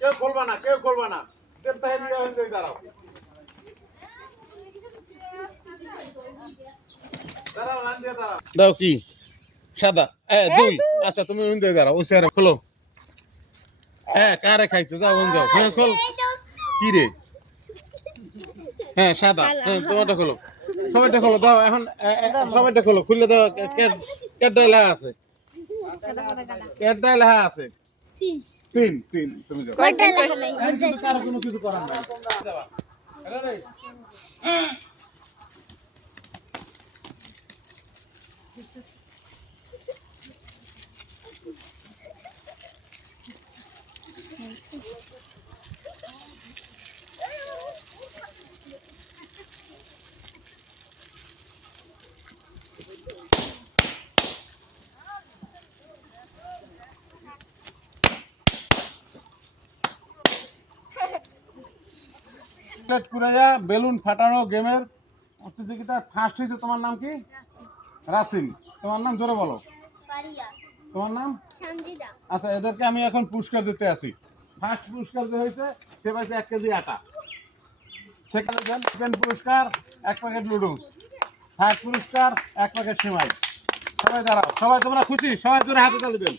কেউ খুলবা না, কেউ খুলবা না। দেবতা নিয়ে হয়ে দাঁড়াও, দাঁড়াও, রান দিয়ে দাঁড়াও। দাও কি সাদা দুই। আচ্ছা তুমি উইন দিয়ে দাঁড়াও, ওই চেয়ারে খোলো। হ্যাঁ কারে খাইছো, যাও উইন যাও। হ্যাঁ খোল। কি রে? হ্যাঁ সাদা। হ্যাঁ তোমারটা খোলো, সবাইটা খোলো। দাও এখন সবাইটা খোলো, খুললে দাও। কেটটা লেখা আছে, কেটটা লেখা আছে তিন তিন। তুমি যাও, কারো কোনো কিছু করার নাই। বেলুন ফাটানো গেমের প্রতিযোগিতা ফার্স্ট হয়েছে। তোমার নাম কি? রাসিন। তোমার নাম জোরে বলো। তোমার নাম? আচ্ছা এদেরকে আমি এখন পুরস্কার দিতে আসি। ফার্স্ট পুরস্কার যে হয়েছে সে পাইছে 1 কেজি আটা। সেকেন্ড পুরস্কার 1 প্যাকেট নুডলস। থার্ড পুরস্কার 1 প্যাকেট সেমাই। সবাই দাঁড়াও, সবাই তোমরা খুশি? সবাই জোরে হাতে তালি দেন।